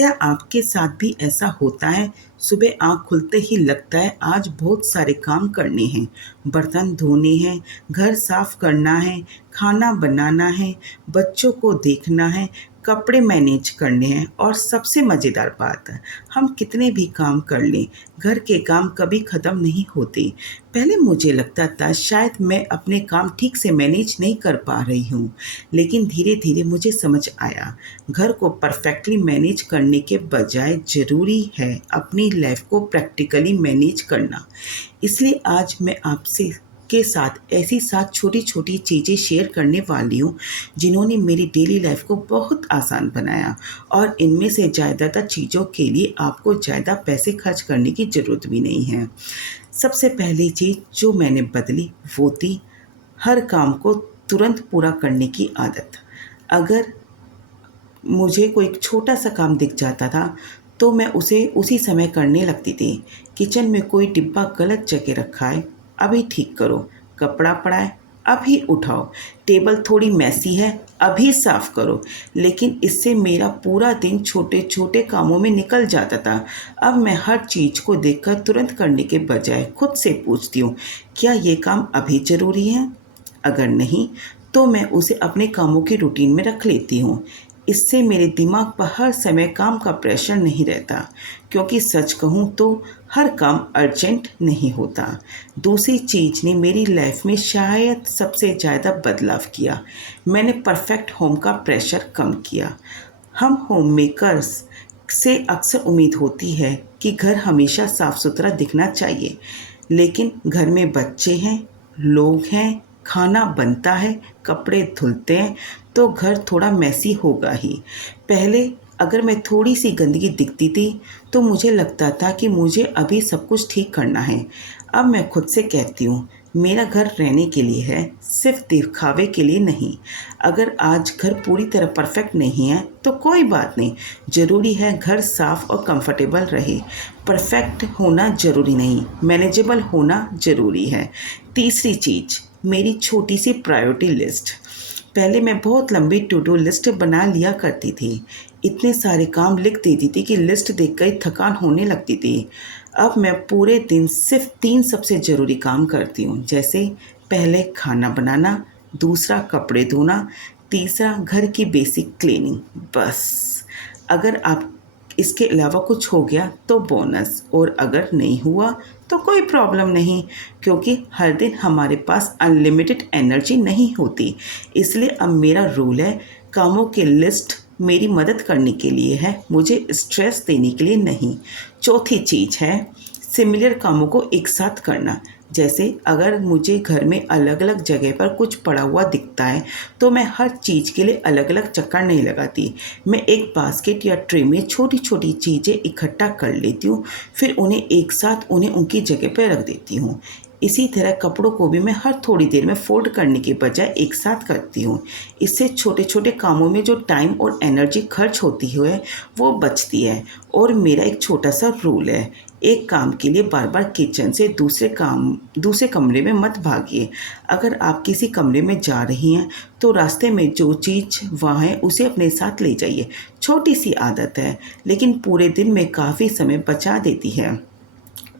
क्या आपके साथ भी ऐसा होता है? सुबह आँख खुलते ही लगता है आज बहुत सारे काम करने हैं, बर्तन धोने हैं, घर साफ करना है, खाना बनाना है, बच्चों को देखना है, कपड़े मैनेज करने हैं और सबसे मज़ेदार बात है, हम कितने भी काम कर लें, घर के काम कभी ख़त्म नहीं होते। पहले मुझे लगता था शायद मैं अपने काम ठीक से मैनेज नहीं कर पा रही हूँ, लेकिन धीरे-धीरे मुझे समझ आया घर को परफेक्टली मैनेज करने के बजाय ज़रूरी है अपनी लाइफ को प्रैक्टिकली मैनेज करना। इसलिए आज मैं आपसे के साथ ऐसी 7 छोटी-छोटी चीज़ें शेयर करने वाली हूँ, जिन्होंने मेरी डेली लाइफ को बहुत आसान बनाया और इनमें से ज़्यादातर चीज़ों के लिए आपको ज़्यादा पैसे खर्च करने की ज़रूरत भी नहीं है। सबसे पहली चीज़ जो मैंने बदली वो थी हर काम को तुरंत पूरा करने की आदत। अगर मुझे कोई छोटा-सा काम दिख जाता था, तो मैं उसे उसी समय करने लगती थी। किचन में कोई डिब्बा गलत जगह रखा है, अभी ठीक करो। कपड़ा पड़ा है, अभी उठाओ। टेबल थोड़ी मेसी है, अभी साफ़ करो। लेकिन इससे मेरा पूरा दिन छोटे-छोटे कामों में निकल जाता था। अब मैं हर चीज़ को देखकर तुरंत करने के बजाय खुद से पूछती हूँ, क्या ये काम अभी ज़रूरी है? अगर नहीं, तो मैं उसे अपने कामों की रूटीन में रख लेती हूँ। इससे मेरे दिमाग पर हर समय काम का प्रेशर नहीं रहता, क्योंकि सच कहूँ तो हर काम अर्जेंट नहीं होता। दूसरी चीज़ ने मेरी लाइफ में शायद सबसे ज़्यादा बदलाव किया। मैंने परफेक्ट होम का प्रेशर कम किया। हम होम मेकर्स से अक्सर उम्मीद होती है कि घर हमेशा साफ सुथरा दिखना चाहिए, लेकिन घर में बच्चे हैं, लोग हैं, खाना बनता है, कपड़े धुलते हैं, तो घर थोड़ा मैसी होगा ही। पहले अगर मैं थोड़ी-सी गंदगी दिखती थी, तो मुझे लगता था कि मुझे अभी सब कुछ ठीक करना है। अब मैं खुद से कहती हूँ, मेरा घर रहने के लिए है, सिर्फ़ दिखावे के लिए नहीं। अगर आज घर पूरी तरह परफेक्ट नहीं है, तो कोई बात नहीं, ज़रूरी है घर साफ़ और कंफर्टेबल रहे। परफेक्ट होना ज़रूरी नहीं, मैनेजेबल होना ज़रूरी है। तीसरी चीज़, मेरी छोटी-सी प्रायोरिटी लिस्ट। पहले मैं बहुत लंबी टू डू लिस्ट बना लिया करती थी। इतने सारे काम लिख देती थी कि लिस्ट देखकर ही थकान होने लगती थी। अब मैं पूरे दिन सिर्फ़ 3 सबसे ज़रूरी काम करती हूँ, जैसे पहले खाना बनाना, दूसरा कपड़े धोना, तीसरा घर की बेसिक क्लीनिंग, बस। अगर आप इसके अलावा कुछ हो गया तो बोनस, और अगर नहीं हुआ तो कोई प्रॉब्लम नहीं, क्योंकि हर दिन हमारे पास अनलिमिटेड एनर्जी नहीं होती। इसलिए अब मेरा रूल है, कामों की लिस्ट मेरी मदद करने के लिए है, मुझे स्ट्रेस देने के लिए नहीं। चौथी चीज़ है सिमिलर कामों को एक साथ करना। जैसे अगर मुझे घर में अलग-अलग जगह पर कुछ पड़ा हुआ दिखता है, तो मैं हर चीज़ के लिए अलग-अलग चक्कर नहीं लगाती। मैं एक बास्केट या ट्रे में छोटी-छोटी चीज़ें इकट्ठा कर लेती हूँ, फिर उन्हें उनकी जगह पे रख देती हूँ। इसी तरह कपड़ों को भी मैं हर थोड़ी देर में फ़ोल्ड करने के बजाय एक साथ करती हूँ। इससे छोटे-छोटे कामों में जो टाइम और एनर्जी खर्च होती है, वो बचती है। और मेरा एक छोटा-सा रूल है, एक काम के लिए बार-बार किचन से दूसरे कमरे में मत भागिए। अगर आप किसी कमरे में जा रही हैं, तो रास्ते में जो चीज़ वहाँ है, उसे अपने साथ ले जाइए। छोटी-सी आदत है, लेकिन पूरे दिन में काफ़ी समय बचा देती है।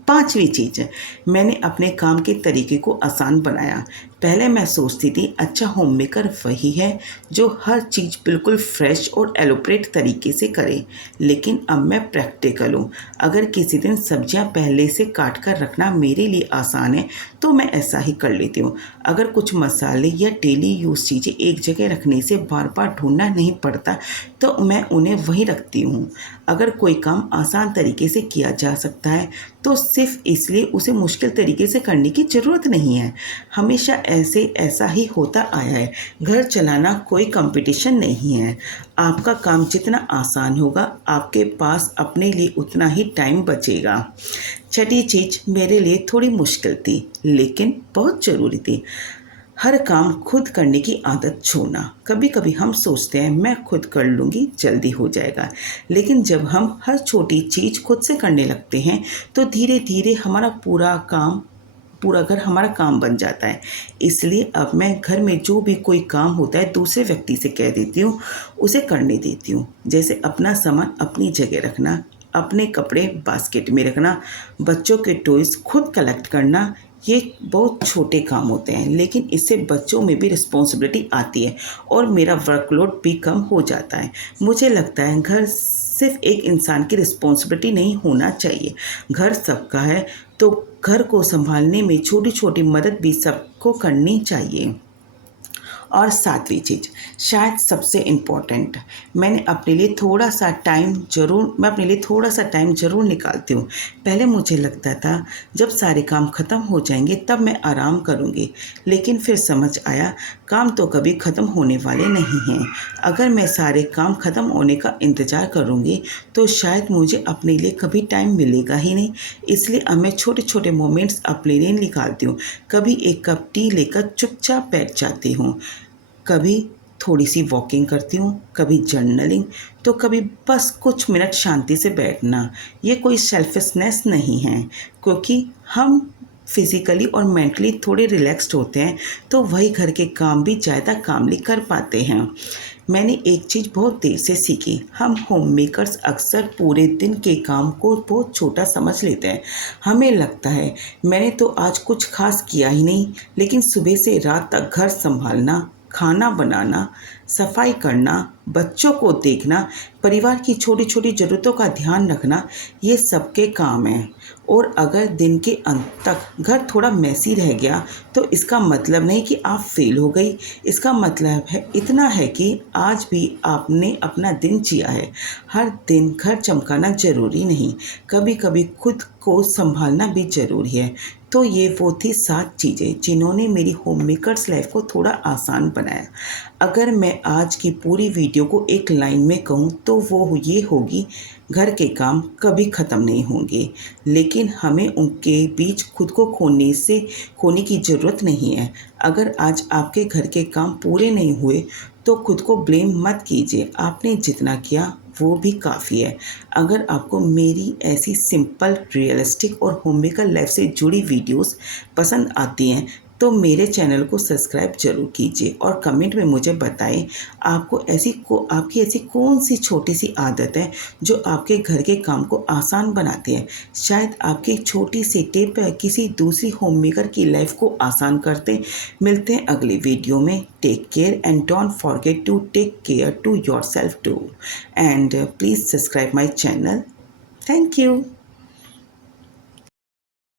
पाँचवीं चीज़ है, मैंने अपने काम के तरीके को आसान बनाया। पहले मैं सोचती थी अच्छा होम मेकर वही है जो हर चीज़ बिल्कुल फ्रेश और एलोपरेट तरीके से करे, लेकिन अब मैं प्रैक्टिकल हूँ। अगर किसी दिन सब्जियाँ पहले से काट कर रखना मेरे लिए आसान है, तो मैं ऐसा ही कर लेती हूँ। अगर कुछ मसाले या डेली यूज़ चीज़ें एक जगह रखने से बार-बार ढूँढना नहीं पड़ता, तो मैं उन्हें वहीं रखती हूँ। अगर कोई काम आसान तरीके से किया जा सकता है, तो सिर्फ़ इसलिए उसे मुश्किल तरीके से करने की ज़रूरत नहीं है। हमेशा ऐसा ही होता आया है। घर चलाना कोई कंपटीशन नहीं है। आपका काम जितना आसान होगा, आपके पास अपने लिए उतना ही टाइम बचेगा। छठी चीज़ मेरे लिए थोड़ी मुश्किल थी, लेकिन बहुत ज़रूरी थी। हर काम खुद करने की आदत छोड़ना। कभी-कभी हम सोचते हैं मैं खुद कर लूँगी, जल्दी हो जाएगा। लेकिन जब हम हर छोटी चीज़ खुद से करने लगते हैं, तो धीरे-धीरे हमारा पूरा काम पूरा घर हमारा काम बन जाता है। इसलिए अब मैं घर में जो भी कोई काम होता है दूसरे व्यक्ति से कह देती हूँ, उसे करने देती हूँ। जैसे अपना सामान अपनी जगह रखना, अपने कपड़े बास्केट में रखना, बच्चों के टॉयज़ खुद कलेक्ट करना, ये बहुत छोटे काम होते हैं, लेकिन इससे बच्चों में भी रिस्पॉन्सिबिलिटी आती है और मेरा वर्कलोड भी कम हो जाता है। मुझे लगता है घर सिर्फ एक इंसान की रिस्पॉन्सिबिलिटी नहीं होना चाहिए, घर सबका है, तो घर को संभालने में छोटी छोटी मदद भी सबको करनी चाहिए। और सातवीं चीज़, शायद सबसे इम्पोर्टेंट, मैं अपने लिए थोड़ा सा टाइम ज़रूर निकालती हूँ। पहले मुझे लगता था जब सारे काम ख़त्म हो जाएंगे तब मैं आराम करूँगी, लेकिन फिर समझ आया काम तो कभी ख़त्म होने वाले नहीं हैं। अगर मैं सारे काम ख़त्म होने का इंतज़ार करूँगी तो शायद मुझे अपने लिए कभी टाइम मिलेगा ही नहीं। इसलिए अब मैं छोटे छोटे मोमेंट्स अपने लिए निकालती हूँ। कभी एक कप टी लेकर चुपचाप बैठ जाती हूँ, कभी थोड़ी सी वॉकिंग करती हूँ, कभी जर्नलिंग, तो कभी बस कुछ मिनट शांति से बैठना। ये कोई सेल्फिशनेस नहीं है, क्योंकि हम फिज़िकली और मेंटली थोड़े रिलैक्स्ड होते हैं तो वही घर के काम भी ज़्यादा कामली कर पाते हैं। मैंने एक चीज़ बहुत देर से सीखी, हम होम मेकर्स अक्सर पूरे दिन के काम को बहुत छोटा समझ लेते हैं। हमें लगता है मैंने तो आज कुछ खास किया ही नहीं, लेकिन सुबह से रात तक घर संभालना, खाना बनाना, सफाई करना, बच्चों को देखना, परिवार की छोटी छोटी ज़रूरतों का ध्यान रखना, ये सबके काम हैं। और अगर दिन के अंत तक घर थोड़ा मैसी रह गया तो इसका मतलब नहीं कि आप फेल हो गई, इसका मतलब है इतना है कि आज भी आपने अपना दिन जिया है। हर दिन घर चमकाना ज़रूरी नहीं, कभी कभी खुद को संभालना भी ज़रूरी है। तो ये वो थी 7 चीज़ें जिन्होंने मेरी होम मेकर्स लाइफ को थोड़ा आसान बनाया। अगर मैं आज की पूरी वीडियो को एक लाइन में कहूँ तो वो ये होगी, घर के काम कभी ख़त्म नहीं होंगे, लेकिन हमें उनके बीच खुद को खोने की ज़रूरत नहीं है। अगर आज आपके घर के काम पूरे नहीं हुए तो खुद को ब्लेम मत कीजिए, आपने जितना किया वो भी काफ़ी है। अगर आपको मेरी ऐसी सिंपल, रियलिस्टिक और होममेकर लाइफ से जुड़ी वीडियोस पसंद आती हैं तो मेरे चैनल को सब्सक्राइब ज़रूर कीजिए और कमेंट में मुझे बताएं आपकी ऐसी कौन सी छोटी सी आदत है जो आपके घर के काम को आसान बनाती है। शायद आपकी छोटी सी टिप किसी दूसरी होममेकर की लाइफ को आसान करते। मिलते हैं अगली वीडियो में। Take care and don't forget to take care to yourself too, and please subscribe my channel. Thank you.